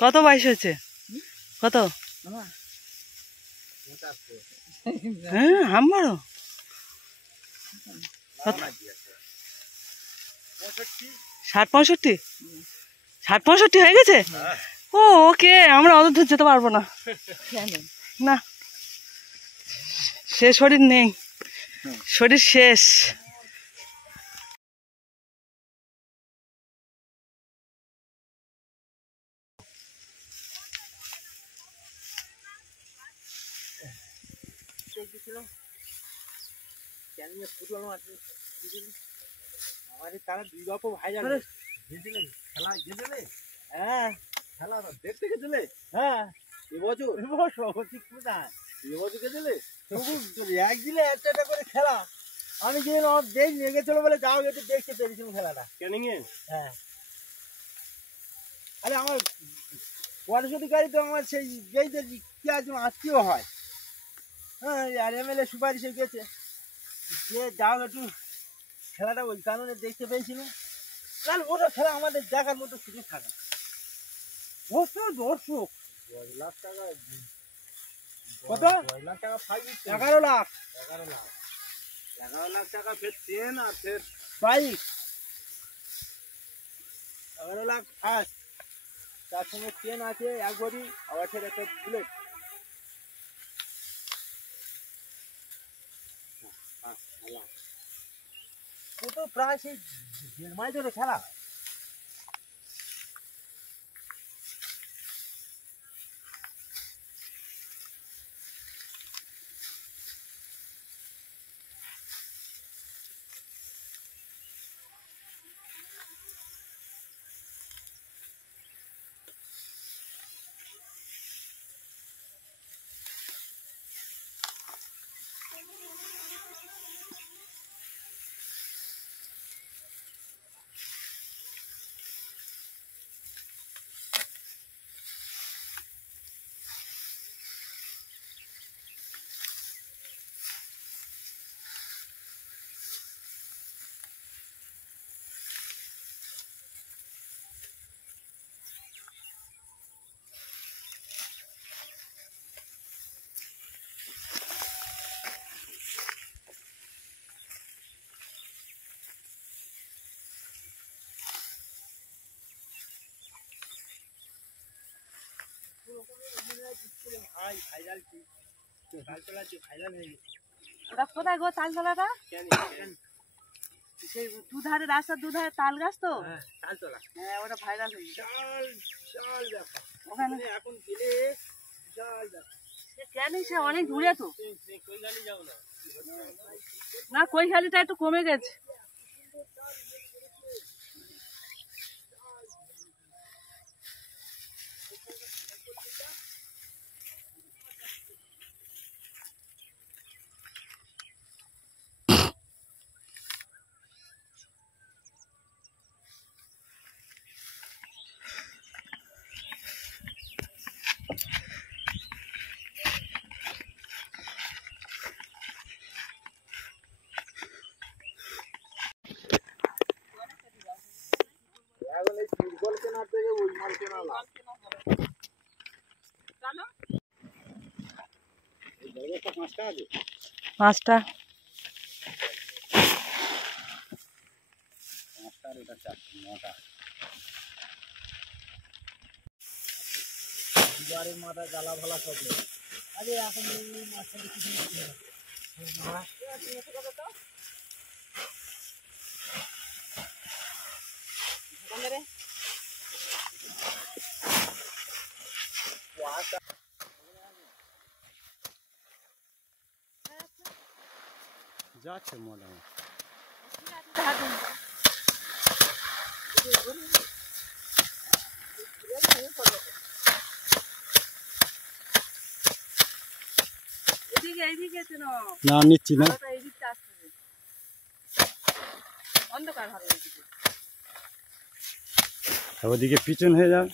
কত বয়স হয়েছে? কত? হ্যাঁ, হাম বড় 60-65 60-65 হয়ে গেছে। ও ওকে, আমরা অত দূর যেতে পারবো না। না, সে শরীর নেই, শরীর শেষ। তারা দুই বাপ ভাই যাবে খেলা গেছিলে। হ্যাঁ, খেলা দেখতে গেছিলে। হ্যাঁ, এবছর গেছিলে এক দিলে একটা করে খেলা। আমি যে দেখ নিয়ে গেছিল বলে যাও একটু দেখতে পেরেছি খেলাটা ক্যানিং এ। হ্যাঁ, আরে আমার পরশুদি গাড়ি তো আমার সেই কি আজ আত্মীয় হয়। হ্যাঁ, আর MLA সুপারিশে গেছে যে যাও একটু খেলাটা ওই কারণে দেখতে পেয়েছিলাম। তাহলে ওটা খেলা আমাদের দেখার মতো সুযোগ থাকে না। দর্শক 10 লাখ টাকা, কত 10 লাখ টাকা ফাইভ, 11 লাখ 11 লাখ টাকা ফের ট্রেন আর ফের বাইক। 11 লাখ ফার্স্ট, তার সঙ্গে ট্রেন আছে এক ভরি, আবার ফের একটা বুলেট। ও তো প্রায় সেই 1.5 মাস ধরে খেলা। ওটা কোথায় গো তালতলাটা? সেই দুধারে, রাস্তার দুধারে তাল গাছ তো। তালতলা, হ্যাঁ, ওটা ভাইরাল হয়ে গেছে। ওখানে এখন গেলে কেন সে অনেক দূরে তো। না, কৈখালিটা একটু কমে গেছে। এখন এই ফুটবল কেনার থেকে ওই মাল কেনা লাভ। পাঁচটা আছে, 5টা। 5টা আর এটা 4টা, 9টা। দুবারের মাথা জ্বালা ভালা সব নেই। আরে এখন এই মাছটা কিছু যাচ্ছে মোটামুটি। না নিচ্ছি না, ওদিকে পিছন হয়ে যাবে।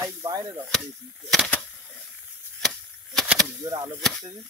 লাইট বাইরে দাও, সূর্যের আলো পড়তেছে।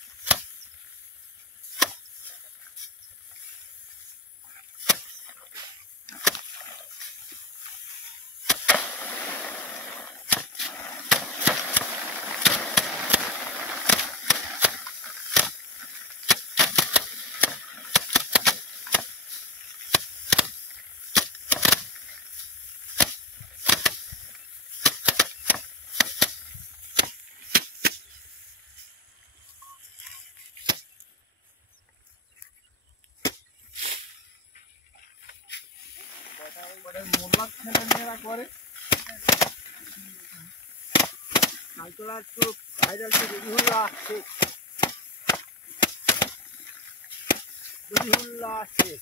মোল্লার ছেলে মেয়েরা করে কালতলা তো ভাইরাল রবিহুল্লাহ শেখ, রবিহুল্লাহ শেখ।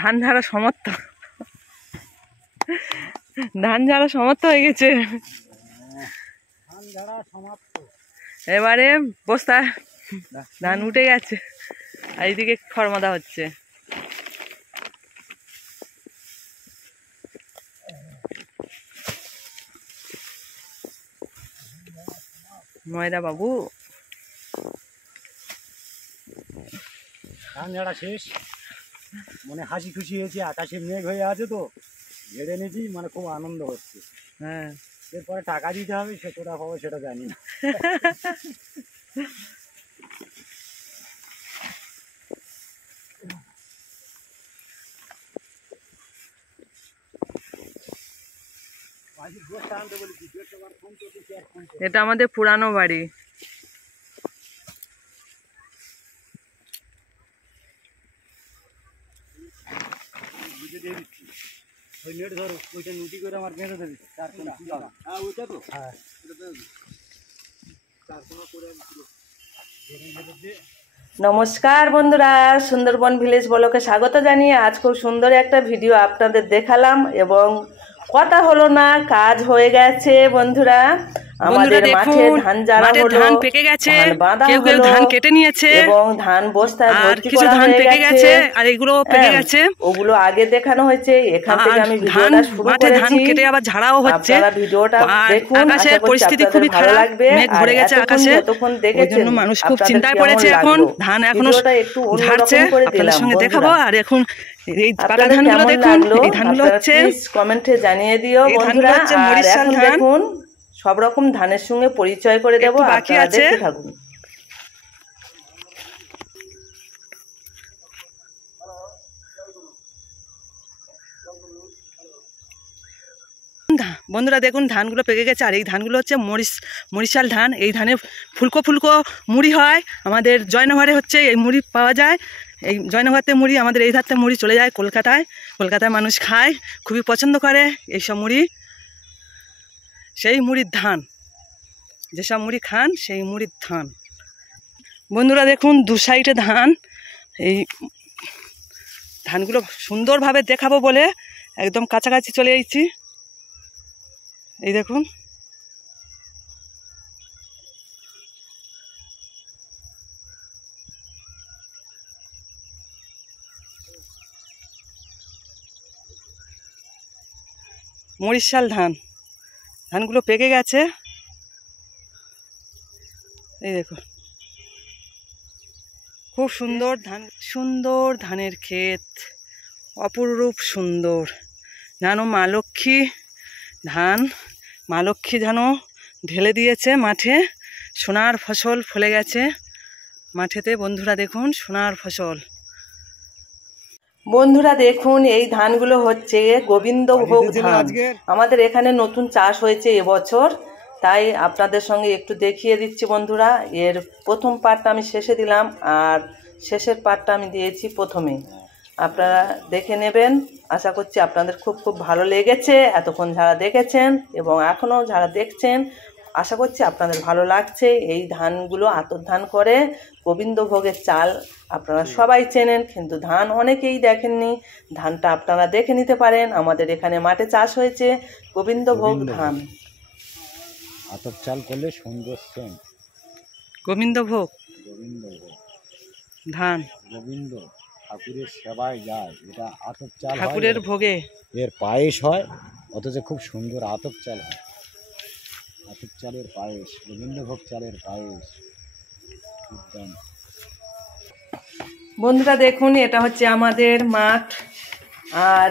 ধান ঝাড়া সমর্থ, ধান ঝাড়া সমর্থ হয়ে গেছে। ধান ঝাড়া সমাপ্ত। এবারে বস্তা ধান উঠে গেছে, আর এইদিকে খড়মাদা হচ্ছে। ময়দা বাবু ধান ঝাড়া শেষ, মানে হাসি খুশি হয়েছে, আকাশে মেঘ হয়ে আছে তো ঝেড়ে নিয়েছি, মানে খুব আনন্দ হচ্ছে। হ্যাঁ, এরপরে টাকা দিতে হবে, সে কোথা পাবো সেটা জানি না। এটা আমাদের পুরানো বাড়ি। ওই নেট ধরো, ওইটা নুটি করে আমার বেঁধে দেবে। হ্যাঁ ওইটা তো, হ্যাঁ নমস্কার বন্ধুরা, সুন্দরবন ভিলেজ ব্লগে স্বাগত জানিয়ে আজ খুব সুন্দর একটা ভিডিও আপনাদের দেখালাম, এবং কথা হলো না, কাজ হয়ে গেছে বন্ধুরা। আমাদের মাঠে ধান ঝাড়া হলো, ধান পেকে গেছে, ধান বাঁধা কেউ কেউ হলো, ধান কেটে নিয়েছে, এবং ধান বস্তায় আর ভর্তি কিছু করা ধান হয়ে পেকে গেছে, আর এগুলো পেকে হ্যাঁ, গেছে। ওগুলো আগে দেখানো হয়েছে, এখান থেকে আর আমি ধান ভিডিওটা শুরু মাঠে ধান করেছি। কেটে আবার ঝাড়াও হচ্ছে। আপনারা ভিডিওটা আর দেখুন, আকাশের আশা করছি পরিস্থিতি আপনাদের খুবই ভালো খারাপ, লাগবে। মেঘ আর ভরে গেছে এতক্ষণ আকাশে, যতক্ষণ ওই দেখেছেন জন্য মানুষ খুব আপনাদের চিন্তায় কেমন পড়েছে। এখন লাগলো? ধান এখনো ভিডিওটা একটু ঝাড়ছে, অন্যরকম করে আপনাদের দিলাম সঙ্গে দেখাবো। বন্ধুরা। আর এখন এই পাকা আপনাদের ধানগুলো কেমন দেখুন, লাগলো এই ধানগুলো আপনারা হচ্ছে, প্লিজ কমেন্টে জানিয়ে দিও এই ধানগুলো বন্ধুরা। হচ্ছে আর মরিশাল এখন ধান। দেখুন সব রকম ধানের সঙ্গে পরিচয় করে দেব, একটু বাকি আপনারা আছে। দেখতে থাকুন। বন্ধুরা দেখুন ধানগুলো পেকে গেছে, আর এই ধানগুলো হচ্ছে মরিশাল ধান। এই ধানে ফুলকো ফুলকো মুড়ি হয়, আমাদের জয়নগরে হচ্ছে এই মুড়ি পাওয়া যায়। এই জয়নগরতে মুড়ি, আমাদের এই ধারতে মুড়ি চলে যায় কলকাতায়, কলকাতায় মানুষ খায়, খুবই পছন্দ করে এইসব মুড়ি। সেই মুড়ির ধান, যেসব মুড়ি খান সেই মুড়ির ধান। বন্ধুরা দেখুন দু সাইডে ধান, এই ধানগুলো সুন্দরভাবে দেখাবো বলে একদম কাছাকাছি চলে এসেছি। এই দেখুন, মরিশাল ধান, ধানগুলো পেকে গেছে। এই দেখুন খুব সুন্দর ধান, সুন্দর ধানের ক্ষেত, অপরূপ সুন্দর। জানো মা লক্ষ্মী ধান, মা লক্ষ্মী যেন ঢেলে দিয়েছে মাঠে, সোনার ফসল ফলে গেছে মাঠেতে। বন্ধুরা দেখুন সোনার ফসল। বন্ধুরা দেখুন এই ধানগুলো হচ্ছে গোবিন্দভোগ ধান। আমাদের এখানে নতুন চাষ হয়েছে এবছর, তাই আপনাদের সঙ্গে একটু দেখিয়ে দিচ্ছি বন্ধুরা। এর প্রথম পার্টটা আমি শেষে দিলাম আর শেষের পার্টটা আমি দিয়েছি প্রথমে। আপনারা দেখে নেবেন। আশা করছি আপনাদের খুব খুব ভালো লেগেছে এতক্ষণ যারা দেখেছেন, এবং এখনও যারা দেখছেন আশা করছি আপনাদের ভালো লাগছে। এই ধানগুলো আতর ধান করে, গোবিন্দভোগের চাল আপনারা সবাই চেনেন, কিন্তু ধান অনেকেই দেখেননি। ধানটা আপনারা দেখে নিতে পারেন। আমাদের এখানে মাঠে চাষ হয়েছে গোবিন্দভোগ ধান। আতপ চাল করলে সুন্দর সেন। গোবিন্দভোগ গোবিন্দভোগ ধান গোবিন্দ ঠাকুরের সেবায় যায়, এটা আতপ চাল হয়, ঠাকুরের ভোগে এর পায়েস হয়, অথচ খুব সুন্দর আতপ চাল হয়। আতপ চালের পায়েস, গোবিন্দভোগ চালের পায়েস দুর্দান্ত। বন্ধুরা দেখুন এটা হচ্ছে আমাদের মাঠ, আর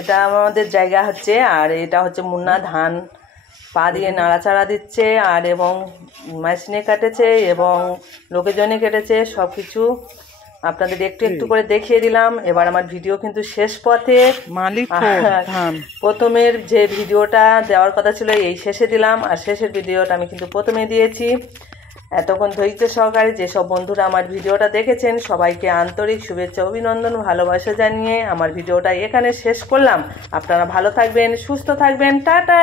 এটা আমাদের জায়গা হচ্ছে, আর এটা হচ্ছে মুন্না ধান পা দিয়ে নাড়াচাড়া দিচ্ছে, আর এবং মেশিনে কাটেছে এবং লোকেজনে কেটেছে। সব কিছু আপনাদের একটু একটু করে দেখিয়ে দিলাম। এবার আমার ভিডিও কিন্তু শেষ পথে। মালিক ধান প্রথমের যে ভিডিওটা দেওয়ার কথা ছিল এই শেষে দিলাম, আর শেষের ভিডিওটা আমি কিন্তু প্রথমে দিয়েছি। এতক্ষণ ধৈর্য সহকারে যেসব বন্ধুরা আমার ভিডিওটা দেখেছেন সবাইকে আন্তরিক শুভেচ্ছা, অভিনন্দন, ভালোবাসা জানিয়ে আমার ভিডিওটা এখানে শেষ করলাম। আপনারা ভালো থাকবেন, সুস্থ থাকবেন, টাটা।